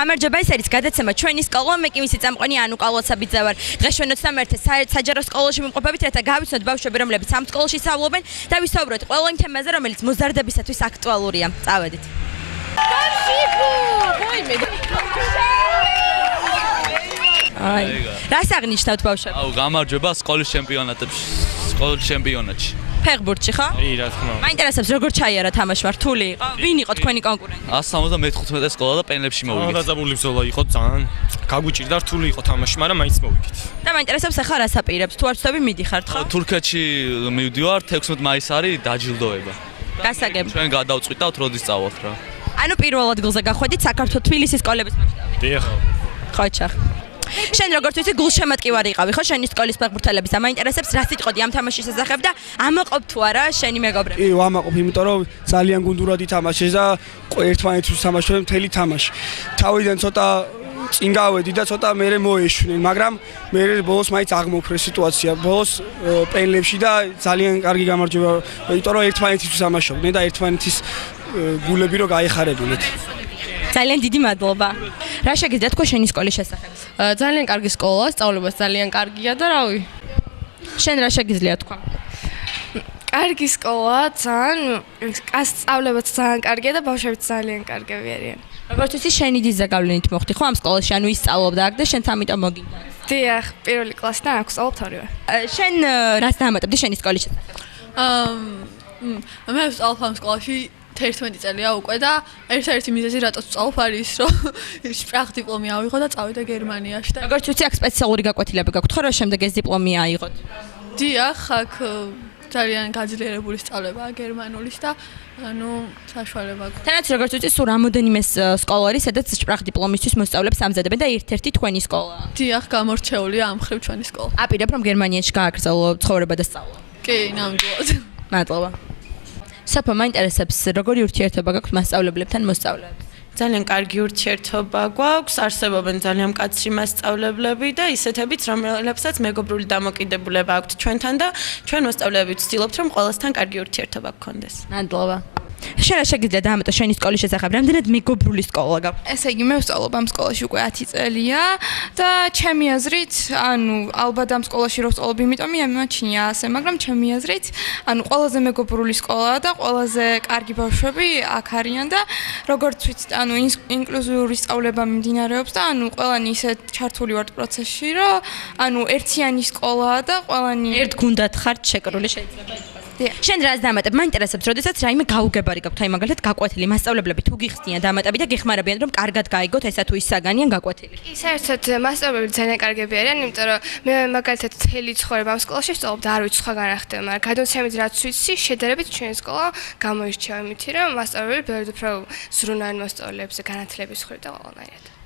გამარჯობა, ეს არის გადაცემა ჩვენი სკოლა, მე კი მისი წამყვანი ანუ ყალოცაბიძე ვარ. დღეს ჩვენ 21 საჯარო სკოლაში ვიმყოფებით, რათა გავიცნოთ ბავშვები, რომლებიც ამ სკოლაში სწავლობენ და ვისაუბროთ ყველა იმ თემაზე, რომელიც მოზარდებისათვის აქტუალურია. წავედით. რას აღნიშნავთ ბავშვები? აუ, გამარჯობა სკოლის ჩემპიონატებში, სკოლის ჩემპიონატში. ფეხბურთში ხო? კი, რა თქმა უნდა. მაინტერესებს როგორ ჩაიარა თამაშმა, რთული იყო? ვინ იყო თქვენი კონკურენტი? 175 სკოლა და პენლებში მოვიგეთ. დაძაბული ბრძოლა იყო ძალიან. გაგვიჭირდა რთული იყო თამაში, მაგრამ მაინც მოვიგეთ. და მაინტერესებს ახლა რას აპირებს? თუ არ ვწდები მიდიხართ ხო? თურქეთში მივდივარ, 16 მაისს არის დაჯილდოება. გასაგები. ჩვენ გადავწყვიტავთ როდის წავალთ რა. ანუ პირველ ადგილზე გახვედით საქართველოს თბილისის სკოლების მასშტაბით. დიახ. ხოჭახ. შენ როგორც ვიცი გულშემატკივარი იყავი ხო შენი სკოლის ფეხბურთელების და მაინტერესებს რა სიტყოდი ამ თამაშის შესახებ და ამაყობ თუ არა შენი მეგობრები? კი, ვამაყობ, იმიტომ რომ ძალიან გუნდურად ითამაშეს და ერთმანეთს თამაშობენ მთელი თამაში. თავიდან ცოტა წინ გავედი და ცოტა მერე მოეშვნენ, მაგრამ მერე ბოლოს მაინც აღმოფრეს სიტუაცია. ბოლოს პენლებში და ძალიან კარგი გამარჯვება, იმიტომ რომ ერთმანეთს თამაშობდნენ და ერთმანეთის გულები რო გაიხარებინეთ. ძალიან დიდი მადლობა. რა შეგიძლიათ თქვა შენი სკოლის შესახებ? ძალიან კარგი სკოლა, სწავლებაც ძალიან კარგია და რავი. შენ რა შეგიძლია თქვა? კარგი სკოლა, ძალიან სწავლებაც ძალიან კარგია და ბავშვებიც ძალიან კარგები არიან. როგორც ვიცი, შენი დიზა გავლენით მოხდი ხო ამ სკოლაში, ანუ ის სწავლობდა აქ და შენც ამიტომ მოგინდა. დიახ, პირველი კლასიდან აქ ვსწავლობ ორივე. შენ რას დაამატებდი შენი სკოლის შესახებ? მე ვსწავლობ ამ სკოლაში 11 წელია უკვე და ერთ-ერთი მიზეზი რატო ვსწავლობ არის ის რომ სპრახ დიპლომი ავიღო და წავიდა გერმანიაში და როგორც ვიცი, აქ სპეციალური გაკვეთილები გაქვთ ხო, რომ შემდეგ ეს დიპლომი აიღოთ? დიახ, აქ ძალიან გაძლიერებული სწავლებაა გერმანულის და ანუ საშუალება აქვს. თანაც როგორც ვიცი, სულ რამოდენიმე სკოლა არის, სადაც სპრახ დიპლომისთვის მოსწავლებს ამზადებენ და ერთ-ერთი თქვენი სკოლაა. დიახ, გამორჩეულია ამ ხრივ ჩვენი სკოლა. აპირებ რომ გერმანიაში გააგრძელო ცხოვრება და სწავლა. კი, ნამდვილად. მადლობა. საფო, მაინტერესებს როგორი ურთიერთობა გაქვთ მასწავლებლებთან მოსწავლეებს? ძალიან კარგი ურთიერთობა გვაქვს, არსებობენ ძალიან მკაცრი მასწავლებლები და ისეთებიც, რომლებსაც მეგობრული დამოკიდებულება აქვთ ჩვენთან და ჩვენ მოსწავლეები ვცდილობთ, რომ ყველასთან კარგი ურთიერთობა გქონდეს. მადლობა. შენ რა შეგიძლია დაამატო შენი სკოლის შესახებ? რამდენად მეგობრული სკოლა გაქვთ? ესე იგი, მე ვსწავლობ ამ სკოლაში უკვე 10 წელია და ჩემი აზრით, ანუ ალბათ ამ სკოლაში რო ვსწავლობ, იმიტომ იმაჩნია ასე, მაგრამ ჩემი აზრით, ანუ ყველაზე მეგობრული სკოლაა და ყველაზე კარგი ბავშვები აქ არიან და როგორც ვიცით, ანუ ინკლუზიური სწავლება მიმდინარეობს და ანუ ყველანი ისე ჩართული ვართ პროცესში, რომ ანუ ერთიანი სკოლაა და ყველანი ერთ გუნდად ხართ შეკრული შეიძლება ითქვას. შენ რას დაამატებ? მაინტერესებს, როდესაც რაიმე გაუგებარი გაქვთ, აი მაგალითად გაკვეთილი, მასწავლებლები თუ გიხსნიან დაამატები და გეხმარებიან რომ კარგად გაიგოთ ესა თუ ის საგანიან გაკვეთილი. კი, საერთოდ მასწავლებლები ძალიან კარგები არიან, იმიტომ რომ მე მაგალითად მთელი ცხოვრება ამ სკოლაში ვსწავლობ და არ ვიცი სხვა განახდება, მაგრამ გადმოცემით რაც ვიცი, შედარებით ჩვენი სკოლა გამოირჩევა იმით, რომ მასწავლებლები ბევრად უფრო ზრუნავენ მოსწავლეებზე განათლების მხრივ და ყველანაირად.